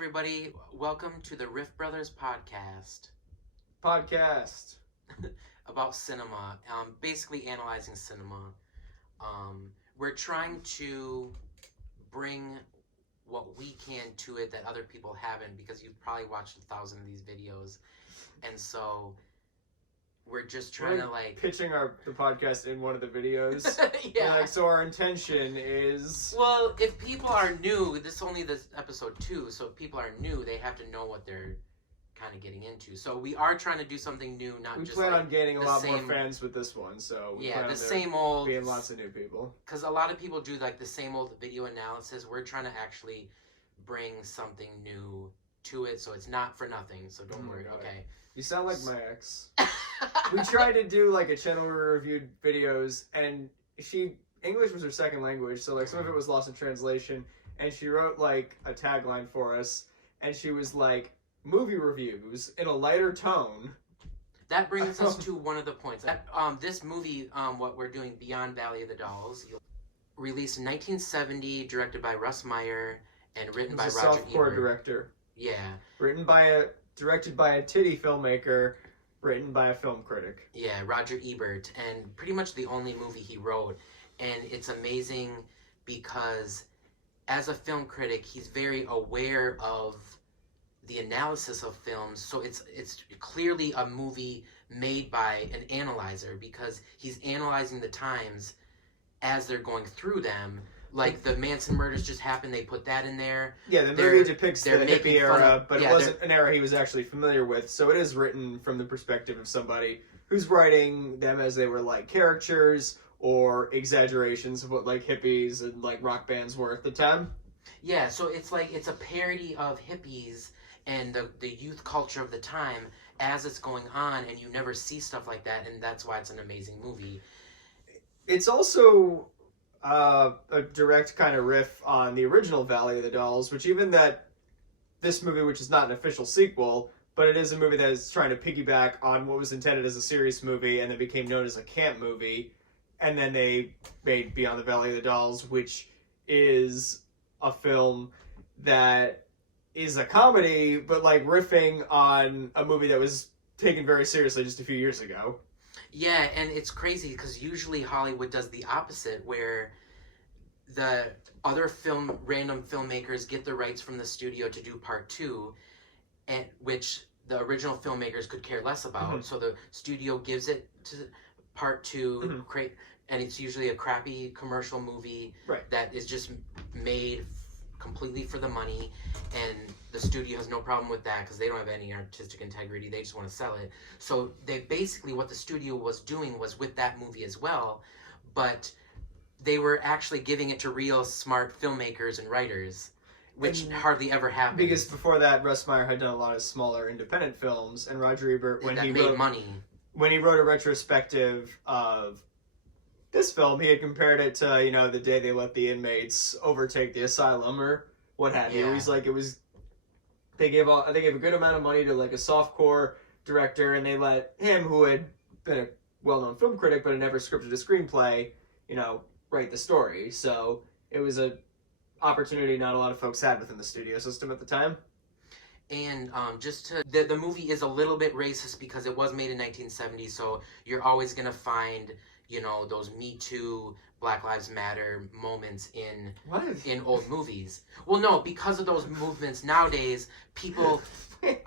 everybody. Welcome to the Riff Brothers podcast. About cinema. Basically analyzing cinema. We're trying to bring what we can to it that other people haven't, because you've probably watched 1,000 of these videos. And so we're just trying to pitching the podcast in one of the videos. Yeah. So our intention is... Well, if people are new, this episode 2, so if people are new, they have to know what they're kind of getting into. So we are trying to do something new, we plan on gaining a lot more fans with this one, so we plan on same old being lots of new people. Because a lot of people do the same old video analysis. We're trying to actually bring something new to it, so it's not for nothing. So don't worry. Okay. You sound like my ex. We tried to do a channel where we reviewed videos, and English was her second language, so some of it was lost in translation, and she wrote a tagline for us, and she was like, movie reviews in a lighter tone. That brings us to one of the points. This movie, what we're doing, Beyond Valley of the Dolls, released in 1970, directed by Russ Meyer, and written by Roger Ebert. Softcore director. Yeah. Directed by a titty filmmaker, written by a film critic. Yeah, Roger Ebert, and pretty much the only movie he wrote. And it's amazing because as a film critic, he's very aware of the analysis of films. So it's clearly a movie made by an analyzer, because he's analyzing the times as they're going through them. The Manson murders just happened, they put that in there. Yeah, the movie depicts the hippie era, but it wasn't an era he was actually familiar with, so it is written from the perspective of somebody who's writing them as they were caricatures or exaggerations of what hippies and rock bands were at the time. Yeah, so it's a parody of hippies and the youth culture of the time as it's going on, and you never see stuff like that, and that's why it's an amazing movie. It's also a direct kind of riff on the original Valley of the Dolls, which this movie, which is not an official sequel, but it is a movie that is trying to piggyback on what was intended as a serious movie and then became known as a camp movie, and then they made Beyond the Valley of the Dolls, which is a film that is a comedy, but riffing on a movie that was taken very seriously just a few years ago. Yeah, and it's crazy because usually Hollywood does the opposite, where the other random filmmakers get the rights from the studio to do part 2, and which the original filmmakers could care less about. Mm-hmm. So the studio gives it to part 2, and it's usually a crappy commercial movie that is just made completely for the money, and the studio has no problem with that because they don't have any artistic integrity. They just want to sell it. So they basically, what the studio was doing was with that movie as well, but they were actually giving it to real smart filmmakers and writers, which hardly ever happened. Because before that, Russ Meyer had done a lot of smaller independent films, and Roger Ebert, when he wrote a retrospective of this film, he had compared it to, the day they let the inmates overtake the asylum or what have you. He's like, they gave a good amount of money to a softcore director, and they let him, who had been a well-known film critic but had never scripted a screenplay, write the story. So it was an opportunity not a lot of folks had within the studio system at the time. And the movie is a little bit racist because it was made in 1970, so you're always going to find those Me Too, Black Lives Matter moments in old movies. Well, no, because of those movements nowadays, people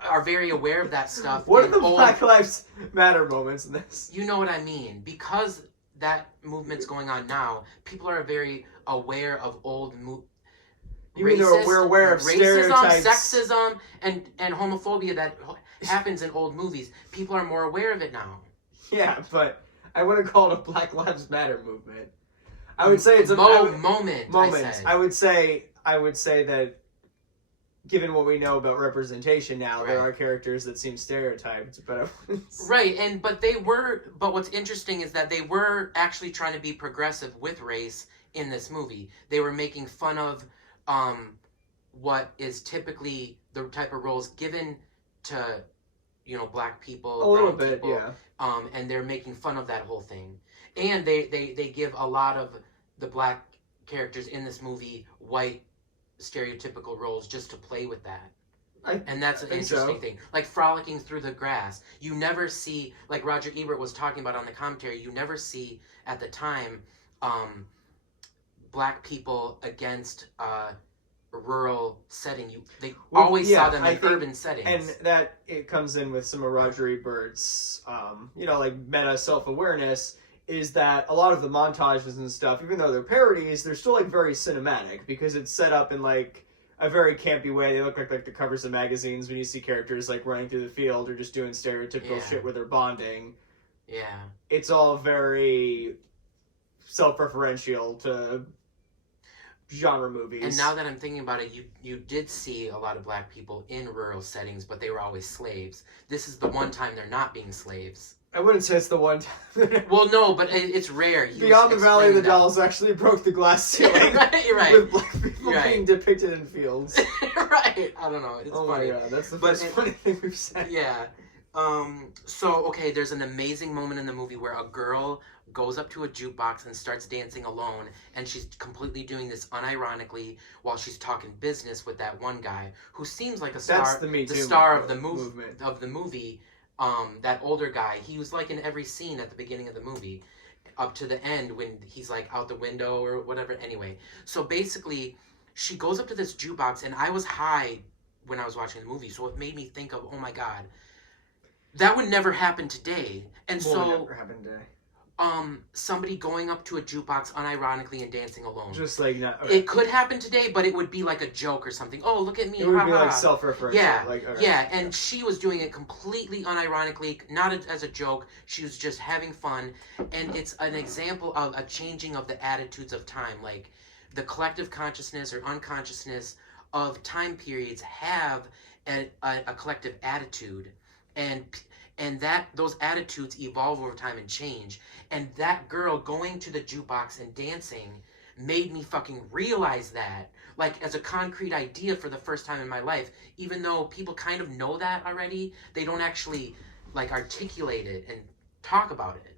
are very aware of that stuff. What are the Black Lives Matter moments in this? You know what I mean. Because that movement's going on now, people are very aware of old we're aware of stereotypes, sexism, and homophobia that happens in old movies. People are more aware of it now. Yeah, but I wouldn't call it a Black Lives Matter movement. I would say it's a moment. I would say that, given what we know about representation now, there are characters that seem stereotyped, but but what's interesting is that they were actually trying to be progressive with race in this movie. They were making fun of what is typically the type of roles given to black people, a little bit, people, and they're making fun of that whole thing. And they give a lot of the black characters in this movie white stereotypical roles just to play with that. And that's an interesting thing. Like frolicking through the grass. You never see, like Roger Ebert was talking about on the commentary, you never see at the time black people against a rural setting. They always saw them in urban settings. And that it comes in with some of Roger Ebert's, like meta self-awareness, is that a lot of the montages and stuff, even though they're parodies, they're still like very cinematic because it's set up in like a very campy way. They look like the covers of magazines when you see characters like running through the field or just doing stereotypical shit where they're bonding. Yeah. It's all very self-referential to genre movies. And now that I'm thinking about it, you did see a lot of black people in rural settings, but they were always slaves. This is the one time they're not being slaves. I wouldn't say it's the one time. Well, no, but it's rare. Beyond the Valley of the Dolls actually broke the glass ceiling. right. With black people being depicted in fields. Right. I don't know. It's funny. My god, that's the first funny thing we've said. Yeah. There's an amazing moment in the movie where a girl goes up to a jukebox and starts dancing alone, and she's completely doing this unironically while she's talking business with that one guy who seems like a star. That's the star of the movie. That older guy, he was like in every scene at the beginning of the movie up to the end when he's like out the window or whatever. Anyway, so basically she goes up to this jukebox, and I was high when I was watching the movie, so it made me think of, oh my god, that would never happen today. And never happen today. Somebody going up to a jukebox unironically and dancing alone. Just like it could happen today, but it would be like a joke or something. Oh, look at me! It would be like self-referential. Yeah, and she was doing it completely unironically, not as a joke. She was just having fun, and it's an example of a changing of the attitudes of time. Like the collective consciousness or unconsciousness of time periods have a collective attitude, and that those attitudes evolve over time and change. And that girl going to the jukebox and dancing made me fucking realize that, like, as a concrete idea for the first time in my life. Even though people kind of know that already, they don't actually, like, articulate it and talk about it.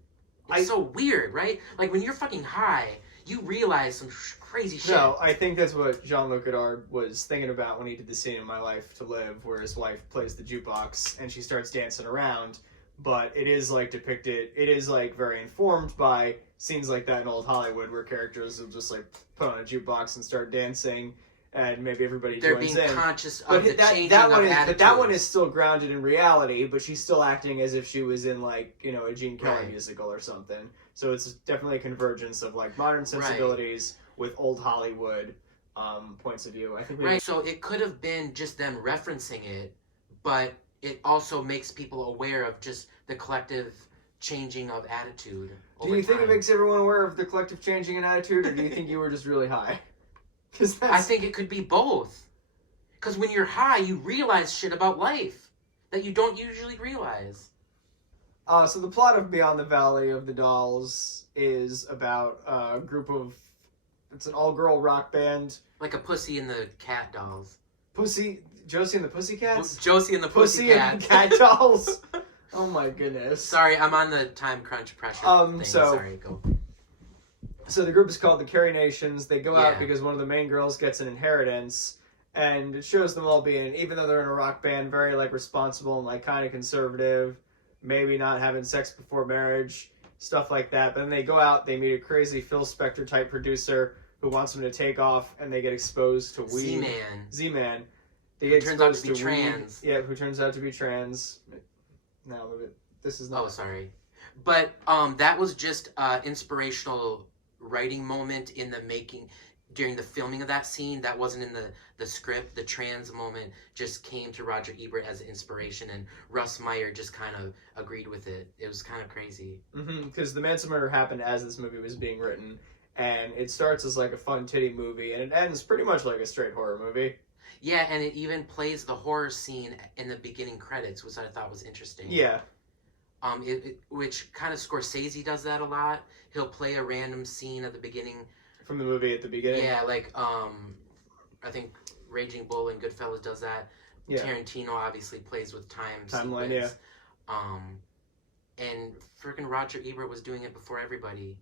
It's so weird, right? Like, when you're fucking high, you realize some crazy shit. No, I think that's what Jean-Luc Godard was thinking about when he did the scene in My Life to Live, where his wife plays the jukebox and she starts dancing around. But it is like depicted, it is like very informed by scenes like that in old Hollywood where characters will just like put on a jukebox and start dancing, and maybe everybody joins in. They're being conscious of the changing of attitudes. But that one is still grounded in reality, but she's still acting as if she was in like, a Gene Kelly musical or something. So it's definitely a convergence of like modern sensibilities with old Hollywood points of view. I think So it could have been just them referencing it, but it also makes people aware of just the collective changing of attitude. Do you think it makes everyone aware of the collective changing in attitude, or do you think you were just really high? I think it could be both. Because when you're high, you realize shit about life that you don't usually realize. So the plot of Beyond the Valley of the Dolls is about a group of... It's an all-girl rock band. Like a Pussy and the Cat Dolls. Josie and the Pussycats? Josie and the Pussycats. Pussy and Cat Dolls. Oh my goodness. Sorry, I'm on the time crunch pressure thing. Sorry, go. So the group is called the Carrie Nations. They go out because one of the main girls gets an inheritance, and it shows them all being, even though they're in a rock band, very like responsible and like kind of conservative, maybe not having sex before marriage, stuff like that. But then they go out, they meet a crazy Phil Spector type producer who wants them to take off, and they get exposed to weed. Z-Man. Who turns out to be trans. Yeah, who turns out to be trans. No, this is not... Oh, sorry. But that was just an inspirational writing moment in the making, during the filming of that scene. That wasn't in the script. The trans moment just came to Roger Ebert as inspiration, and Russ Meyer just kind of agreed with it. It was kind of crazy. Because the Manson murder happened as this movie was being written, and it starts as like a fun titty movie, and it ends pretty much like a straight horror movie. Yeah, and it even plays the horror scene in the beginning credits, which I thought was interesting. Yeah. Which kind of Scorsese does that a lot. He'll play a random scene at the beginning. From the movie at the beginning? Yeah, like, I think Raging Bull and Goodfellas does that. Yeah. Tarantino obviously plays with timeline, yeah. And freaking Roger Ebert was doing it before everybody.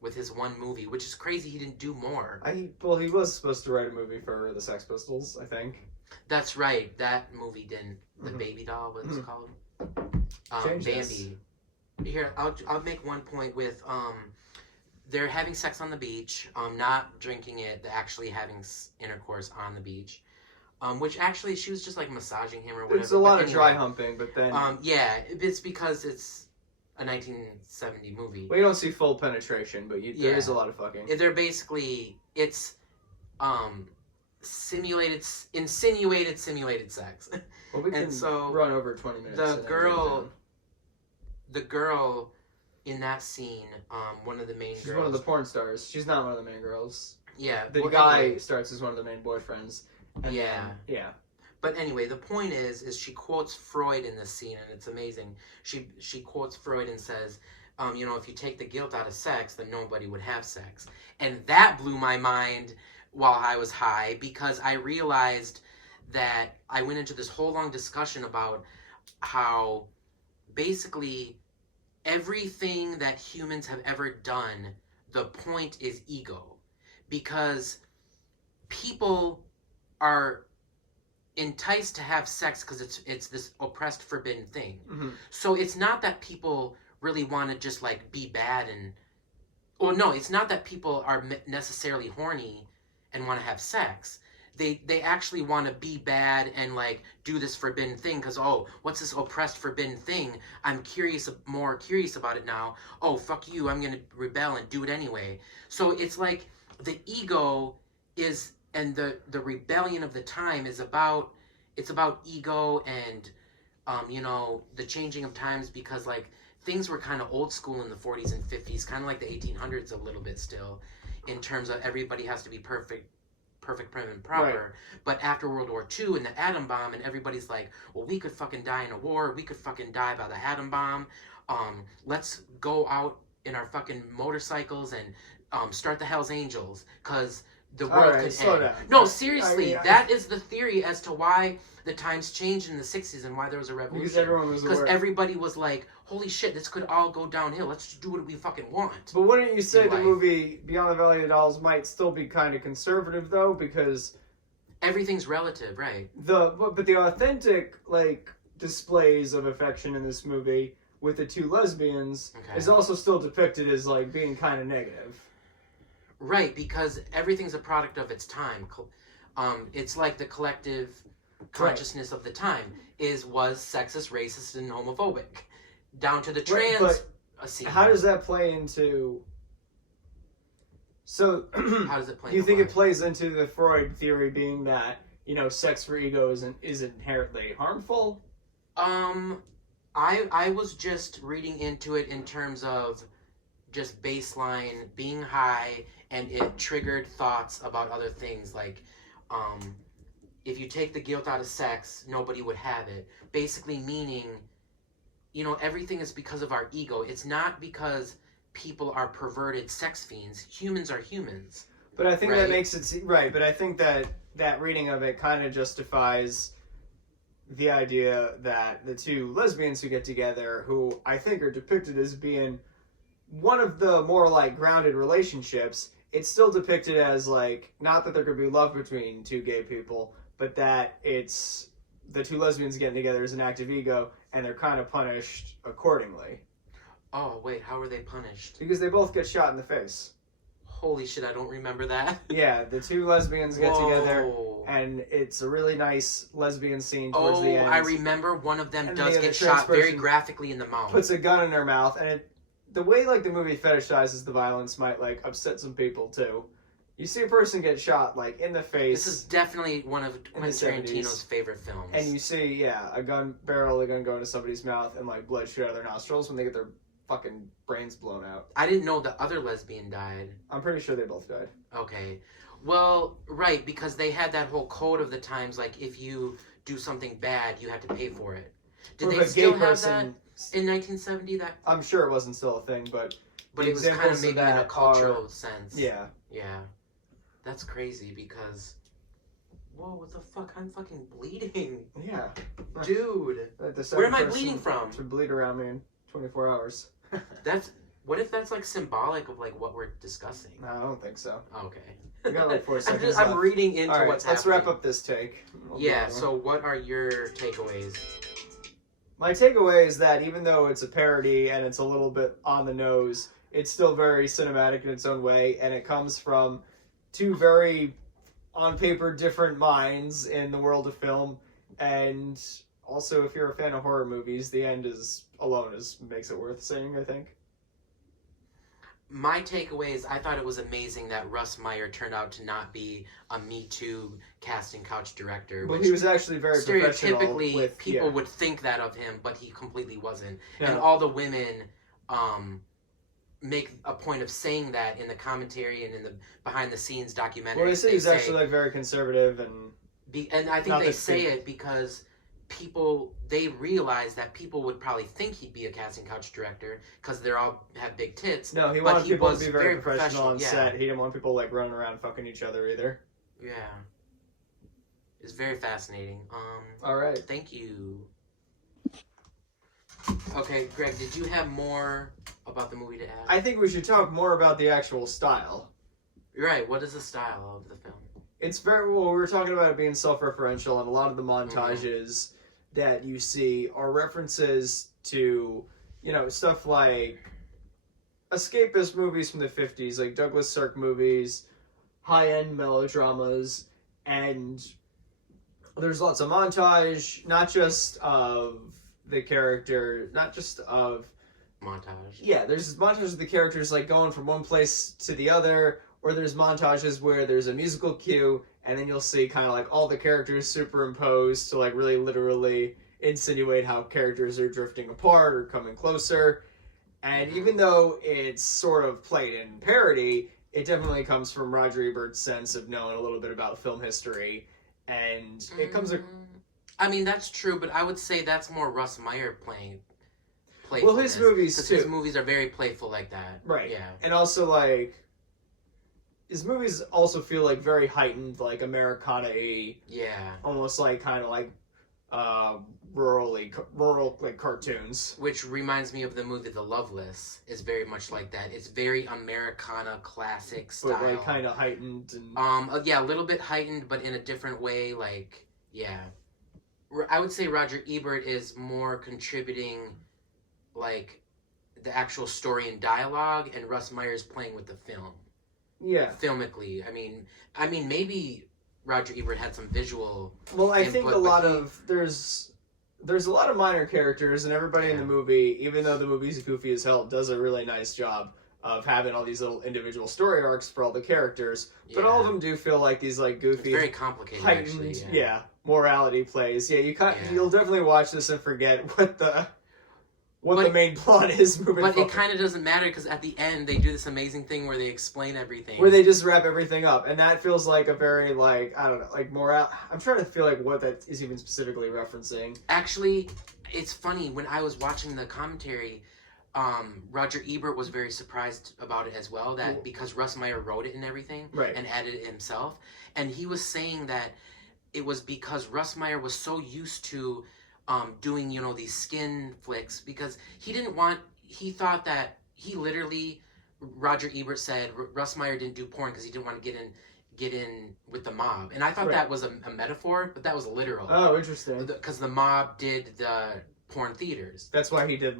with his one movie, which is crazy. He didn't do more. He was supposed to write a movie for the Sex Pistols, I think. That's right. That movie didn't. The Baby Doll, what it's called? Bambi. Here, I'll make one point with they're having sex on the beach, not drinking it, they're actually having intercourse on the beach. Which actually, she was just like massaging him or whatever. It's a lot of dry humping, but then... yeah, it's because it's a 1970 movie. Well, you don't see full penetration, but there is a lot of fucking. They're basically... It's insinuated sex. Well, we can run over 20 minutes. The girl in that scene, one of the main girls... She's one of the porn stars. She's not one of the main girls. Yeah. The guy starts as one of the main boyfriends. And yeah. But anyway, the point is she quotes Freud in this scene, and it's amazing. She quotes Freud and says, if you take the guilt out of sex, then nobody would have sex. And that blew my mind while I was high, because I realized that I went into this whole long discussion about how basically everything that humans have ever done, the point is ego. Because people are enticed to have sex because it's this oppressed, forbidden thing. So it's not that people really want to just like be bad it's not that people are necessarily horny and want to have sex. They actually want to be bad and like do this forbidden thing because what's this oppressed, forbidden thing? I'm more curious about it now. Oh, fuck you, I'm gonna rebel and do it anyway. So it's like the ego is, and the rebellion of the time is about ego and the changing of times, because like things were kind of old school in the 40s and 50s, kind of like the 1800s a little bit still, in terms of everybody has to be perfect, prim and proper. Right. But after World War II and the atom bomb, and everybody's like, well, we could fucking die in a war, we could fucking die by the atom bomb. Let's go out in our fucking motorcycles and start the Hell's Angels, because the world could end. Down. No, seriously, that is the theory as to why the times changed in the 60s and why there was a revolution. Because everyone was aware. Because everybody was like, holy shit, this could all go downhill. Let's just do what we fucking want. But wouldn't you say the movie Beyond the Valley of the Dolls might still be kind of conservative, though? Because... everything's relative, right? But the authentic, like, displays of affection in this movie with the two lesbians is also still depicted as, like, being kind of negative. Right, because everything's a product of its time. It's like the collective consciousness of the time was sexist, racist, and homophobic, down to the trans scene. How does that play into? So, how does it play? Do you think it plays into the Freud theory, being that sex for ego is inherently harmful? I was just reading into it in terms of just baseline being high, and it triggered thoughts about other things, like if you take the guilt out of sex, nobody would have it. Basically meaning, everything is because of our ego. It's not because people are perverted sex fiends. Humans are humans. But I think that makes it right. But I think that reading of it kind of justifies the idea that the two lesbians who get together, who I think are depicted as being one of the more like grounded relationships, it's still depicted as like, not that there could be love between two gay people, but that it's the two lesbians getting together as an act of ego, and they're kind of punished accordingly. Oh, wait, how were they punished? Because they both get shot in the face. Holy shit, I don't remember that. Yeah, the two lesbians get together, and it's a really nice lesbian scene towards the end. I remember one of them does get shot very graphically in the mouth. Puts a gun in her mouth, and the way like the movie fetishizes the violence might like upset some people too. You see a person get shot like in the face. This is definitely one of Quentin Tarantino's favorite films. And you see, a gun barrel, a gun go into somebody's mouth, and like blood shoot out of their nostrils when they get their fucking brains blown out. I didn't know the other lesbian died. I'm pretty sure they both died. Okay. Well, right, because they had that whole code of the times, like if you do something bad, you have to pay for it. Did they still have that in 1970? That I'm sure it wasn't still a thing, but it was kind of maybe in a cultural sense. Yeah. Yeah. That's crazy because, whoa, what the fuck? I'm fucking bleeding. Yeah. Dude. Where am I bleeding from? To bleed around me in 24 hours. What if that's like symbolic of like what we're discussing? No, I don't think so. Okay. We got like 4 seconds I'm reading into All right, what's let's happening. wrap up this take. Yeah, so what are your takeaways? My takeaway is that even though it's a parody and it's a little bit on the nose, it's still very cinematic in its own way, and it comes from two very, on paper, different minds in the world of film. And also, if you're a fan of horror movies, the end makes it worth saying, I think. My takeaway is I thought it was amazing that Russ Meyer turned out to not be a Me Too casting couch director. Well, he was actually very professional. Stereotypically, people would think that of him, but he completely wasn't. Yeah. And all the women make a point of saying that in the commentary and in the behind-the-scenes documentary. Well, they say he's actually like very conservative and I think they say it because they realize that people would probably think he'd be a casting couch director because they all have big tits. No, he wanted people to be very professional on set. He didn't want people like running around fucking each other either. Yeah. It's very fascinating. All right. Thank you. Okay, Greg, did you have more about the movie to add? I think we should talk more about the actual style. You're right. What is the style of the film? It's very well. We were talking about it being self-referential, and a lot of the montages that you see are references to, stuff like escapist movies from the 50s, like Douglas Sirk movies, high-end melodramas, and there's lots of montage, not just of the character, not just of montage. Yeah, there's montages of the characters like going from one place to the other, or there's montages where there's a musical cue, and then you'll see kind of like all the characters superimposed to like really literally insinuate how characters are drifting apart or coming closer. And even though it's sort of played in parody, it definitely comes from Roger Ebert's sense of knowing a little bit about film history, and it comes. I mean, that's true, but I would say that's more Russ Meyer playing. Well, his movies too. His movies are very playful like that. Right. Yeah. And also like his movies also feel like very heightened, like Americana-y. Yeah. Almost like kind of like rural like cartoons. Which reminds me of the movie The Loveless. Is very much like that. It's very Americana classic style. But like kind of heightened and yeah, a little bit heightened, but in a different way. Like yeah, I would say Roger Ebert is more contributing, like the actual story and dialogue, and Russ Meyer is playing with the film. Yeah. Filmically, I mean, maybe Roger Ebert had some visual. Well, I think there's a lot of minor characters, and everybody in the movie, even though the movie's goofy as hell, does a really nice job of having all these little individual story arcs for all the characters. But all of them do feel like these like goofy, it's very complicated, heightened, actually. Morality plays. Yeah, you'll definitely watch this and forget what the main plot is moving forward. But it kind of doesn't matter because at the end they do this amazing thing where they explain everything. Where they just wrap everything up, and that feels like a very like I don't know, like moral. I'm trying to feel like what that is even specifically referencing. Actually, it's funny when I was watching the commentary. Roger Ebert was very surprised about it as well, that because Russ Meyer wrote it and everything, and added it himself, and he was saying that it was because Russ Meyer was so used to doing, these skin flicks, because he thought that Roger Ebert said Russ Meyer didn't do porn because he didn't want to get in with the mob. And I thought that was a metaphor, but that was literal. Oh, interesting. Because the mob did the porn theaters. That's why he did,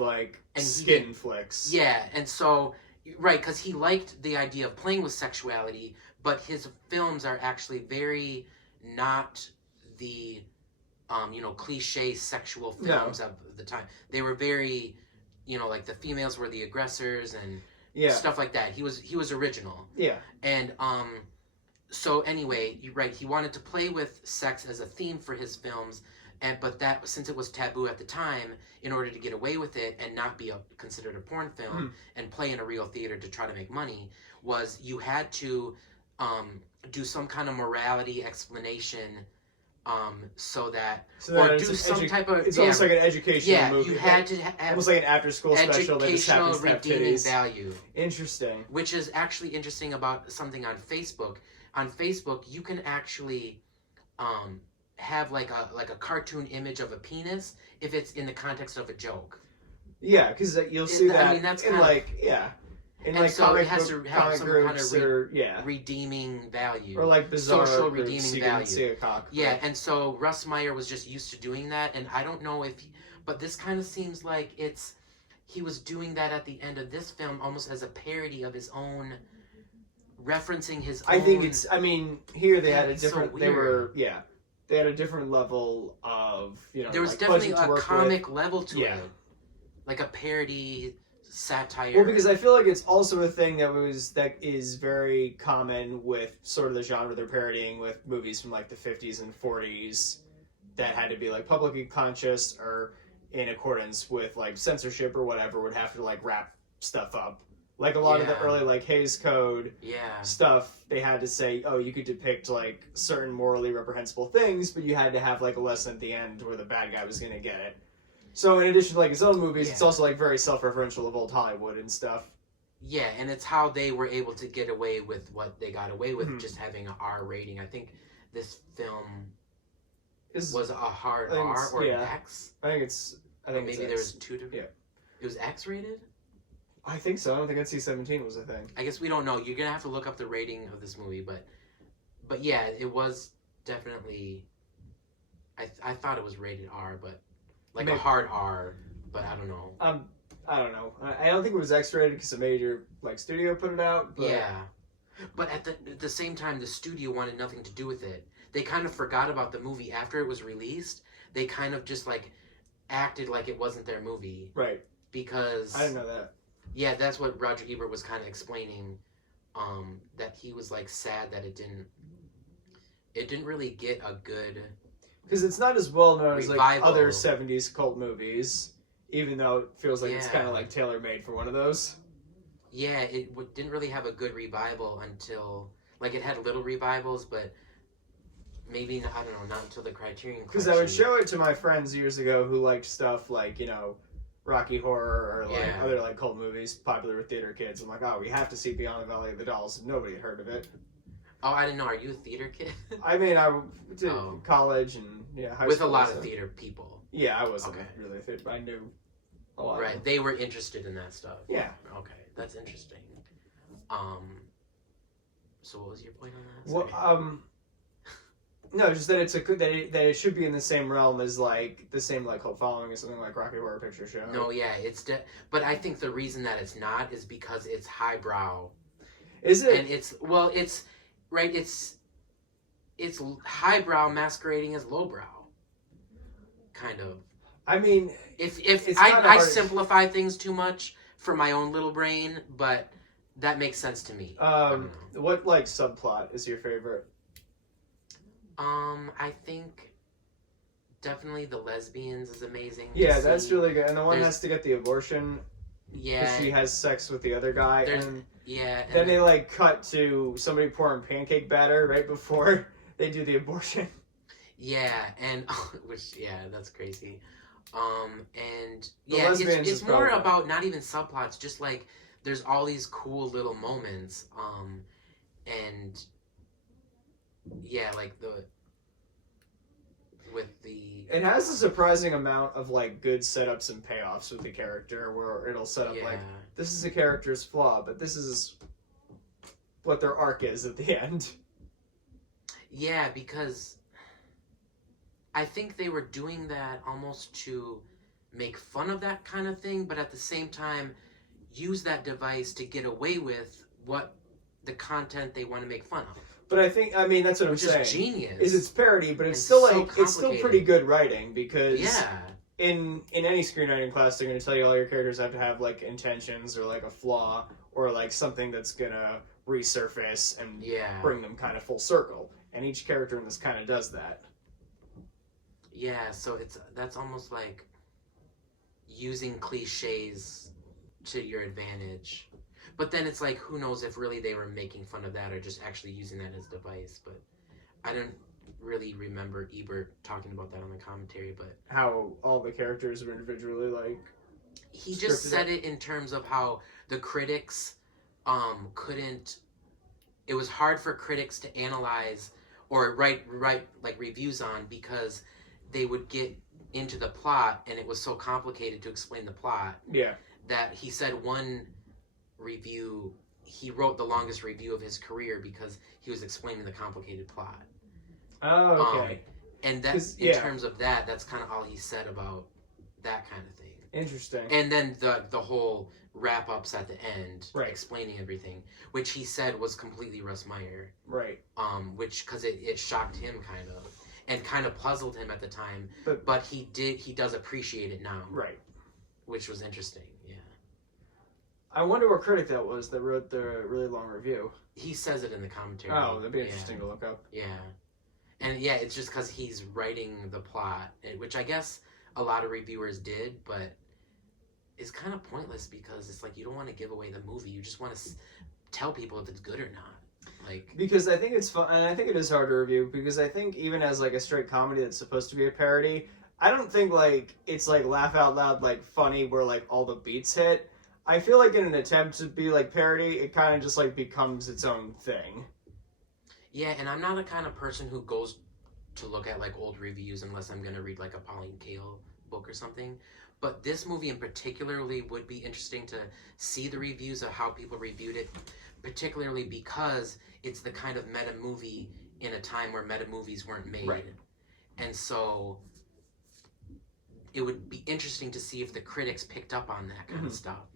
skin flicks. Yeah, and so, right, because he liked the idea of playing with sexuality, but his films are actually very not the cliche sexual films of the time. They were very, like the females were the aggressors and stuff like that. He was original. Yeah. And so anyway, he wanted to play with sex as a theme for his films, but that since it was taboo at the time, in order to get away with it and not be considered a porn film and play in a real theater to try to make money, was you had to do some kind of morality explanation. It's almost like an educational movie. You had to have almost like an after-school special that just happens to have redeeming titties. value. Interesting. Which is actually interesting about something on Facebook. On Facebook, you can actually have like a cartoon image of a penis if it's in the context of a joke. Yeah, because you'll see that. I mean, that's in like in and like so comic it has book, to have comic some groups kind of or redeeming value or like bizarre social groups, redeeming you value. Can see a cock, yeah, and so Russ Meyer was just used to doing that, and I don't know if, but this kind of seems like he was doing that at the end of this film almost as a parody of his own, referencing his own. I think it's. I mean, here they had a different. So they were They had a different level of There was like definitely a comic with. level to it, like a parody satire. Well, because I feel like it's also a thing that is very common with sort of the genre they're parodying with movies from like the 50s and 40s that had to be like publicly conscious or in accordance with like censorship or whatever, would have to like wrap stuff up. Like a lot of the early like Hays Code stuff, they had to say, oh, you could depict like certain morally reprehensible things, but you had to have like a lesson at the end where the bad guy was going to get it. So in addition to like his own movies, it's also like very self-referential of old Hollywood and stuff. Yeah, and it's how they were able to get away with what they got away with, just having an R rating. I think this film was a hard R or an X. I think maybe there was two different. Yeah, it was X rated. I think so. I don't think NC-17 was a thing. I guess we don't know. You're gonna have to look up the rating of this movie, but yeah, it was definitely. I thought it was rated R, but like a hard R, but I don't know. I don't know. I don't think it was X-rated because a major like studio put it out. But... Yeah, but at the same time, the studio wanted nothing to do with it. They kind of forgot about the movie after it was released. They kind of just like acted like it wasn't their movie, right? Because I didn't know that. Yeah, that's what Roger Ebert was kind of explaining. That he was like sad that it didn't really get a good. Because it's not as well known as like other 70s cult movies, even though it feels like it's kind of like tailor-made for one of those. Yeah, it didn't really have a good revival until, like, it had little revivals, but maybe, I don't know, not until the Criterion Collection. Because I would show it to my friends years ago who liked stuff like, Rocky Horror or like other like cult movies popular with theater kids. I'm like, oh, we have to see Beyond the Valley of the Dolls. Nobody had heard of it. Oh, I didn't know. Are you a theater kid? I mean, I did college and high school. With a lot of theater people. Yeah, I wasn't really a theater, but I knew a lot. Right, they were interested in that stuff. Yeah. Okay, that's interesting. So what was your point on that? Well, no, just that that it should be in the same realm as like the same like cult following as something like Rocky Horror Picture Show. No, yeah, but I think the reason that it's not is because it's highbrow. Is it? And it's right. It's highbrow masquerading as lowbrow, kind of. I mean, if I simplify things too much for my own little brain, but that makes sense to me. What like subplot is your favorite? I think definitely the lesbians is amazing. Yeah, that's really good. And the one has to get the abortion. Yeah, she has sex with the other guy, and yeah. Then they like cut to somebody pouring pancake batter right before they do the abortion. Yeah, and that's crazy. And it's more about not even subplots, just like there's all these cool little moments. And yeah, like it has a surprising amount of like good setups and payoffs with the character, where it'll set up like this is a character's flaw, but this is what their arc is at the end. Yeah, because I think they were doing that almost to make fun of that kind of thing, but at the same time use that device to get away with what the content they want to make fun of. But I mean, that's what I'm saying. Which is genius. Is it's parody, but it's still like it's still pretty good writing because in any screenwriting class they're going to tell you all your characters have to have like intentions or like a flaw or like something that's going to resurface and bring them kind of full circle. And each character in this kind of does that. Yeah, so that's almost like using cliches to your advantage. But then it's like, who knows if really they were making fun of that or just actually using that as a device. But I don't really remember Ebert talking about that on the commentary. But how all the characters were individually like... He just said it in terms of how the critics couldn't... It was hard for critics to analyze or write like reviews on because they would get into the plot, and it was so complicated to explain the plot. Yeah. That he said one review, he wrote the longest review of his career because he was explaining the complicated plot. Oh, okay. And that, in terms of that, that's kind of all he said about that kind of thing. Interesting. And then the whole wrap-ups at the end, right, explaining everything, which he said was completely Russ Meyer. Right. Which, because it shocked him kind of, and kind of puzzled him at the time, but he does appreciate it now. Right. Which was interesting, yeah. I wonder what critic that was that wrote the really long review. He says it in the commentary. Oh, that'd be interesting to look up. Yeah. And yeah, it's just because he's writing the plot, which I guess a lot of reviewers did, but it's kind of pointless because it's like you don't want to give away the movie. You just want to tell people if it's good or not. Like, because I think it's fun, and I think it is hard to review, because I think even as like a straight comedy that's supposed to be a parody, I don't think like it's like laugh out loud like funny where like all the beats hit. I feel like in an attempt to be like parody, it kind of just like becomes its own thing. Yeah, and I'm not the kind of person who goes to look at like old reviews unless I'm gonna read like a Pauline Kael book or something. But this movie in particularly would be interesting to see the reviews of how people reviewed it, particularly because it's the kind of meta movie in a time where meta movies weren't made. Right. And so it would be interesting to see if the critics picked up on that kind of stuff.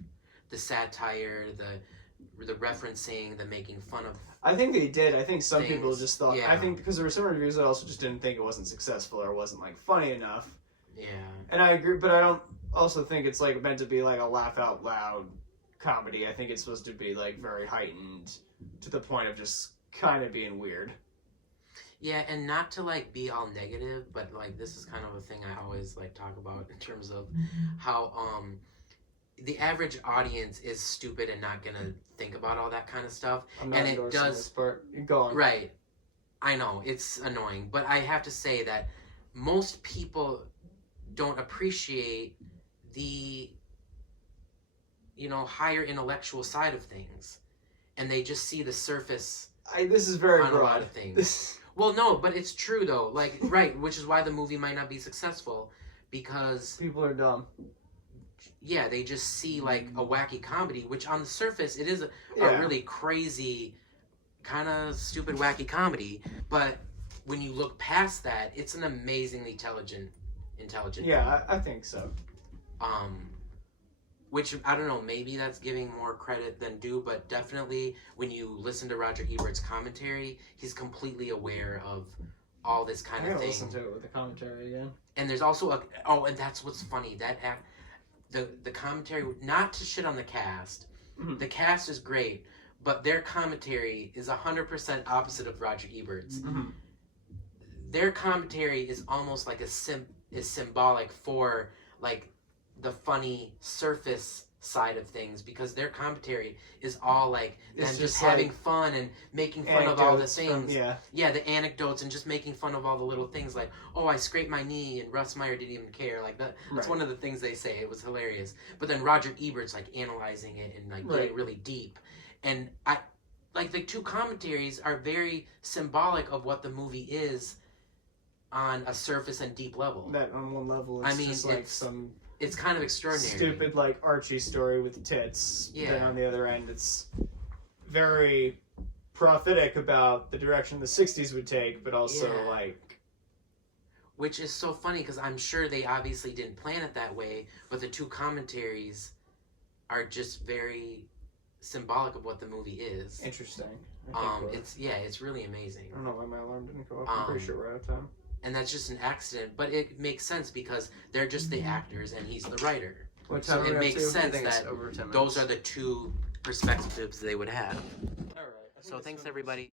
The satire, the referencing, the making fun of. I think they did. I think some things. People just thought. Yeah. I think because there were some reviews that also just didn't think it wasn't successful or wasn't like funny enough. Yeah. And I agree, but I don't also think it's like meant to be like a laugh out loud comedy. I think it's supposed to be like very heightened to the point of just kind of being weird. Yeah, and not to like be all negative, but like this is kind of a thing I always like talk about in terms of how the average audience is stupid and not gonna think about all that kind of stuff. I'm not and endorsing it does this part. Go on. Right. I know, it's annoying, but I have to say that most people don't appreciate the, you know, higher intellectual side of things, and they just see the surface. This is very on broad. a lot of things. Well, no, but it's true though. Like, right, which is why the movie might not be successful, because people are dumb. Yeah, they just see like a wacky comedy, which on the surface it is a really crazy, kind of stupid wacky comedy. But when you look past that, it's an amazingly intelligent. Yeah, I think so. Which I don't know, maybe that's giving more credit than due, but definitely when you listen to Roger Ebert's commentary, he's completely aware of all this kind of thing. Listen to it with the commentary again. And there's also and that's what's funny, that the commentary, not to shit on the cast. Mm-hmm. The cast is great, but their commentary is 100% opposite of Roger Ebert's. Mm-hmm. Their commentary is almost like is symbolic for like the funny surface side of things, because their commentary is all like them just having fun and making fun of all the things. The anecdotes and just making fun of all the little things, like, oh, I scraped my knee and Russ Meyer didn't even care. Like that's one of the things they say. It was hilarious. But then Roger Ebert's like analyzing it and like getting really deep. And I like the two commentaries are very symbolic of what the movie is on a surface and deep level. That on one level, it's just like it's kind of extraordinary. Stupid, like, Archie story with tits. Yeah. Then on the other end, it's very prophetic about the direction the 60s would take, but also, like... Which is so funny, because I'm sure they obviously didn't plan it that way, but the two commentaries are just very symbolic of what the movie is. Interesting. It's really amazing. I don't know why my alarm didn't go off. I'm pretty sure we're out of time. And that's just an accident, but it makes sense because they're just the actors and he's the writer. So it makes sense that those are the two perspectives they would have. All right. So thanks, everybody.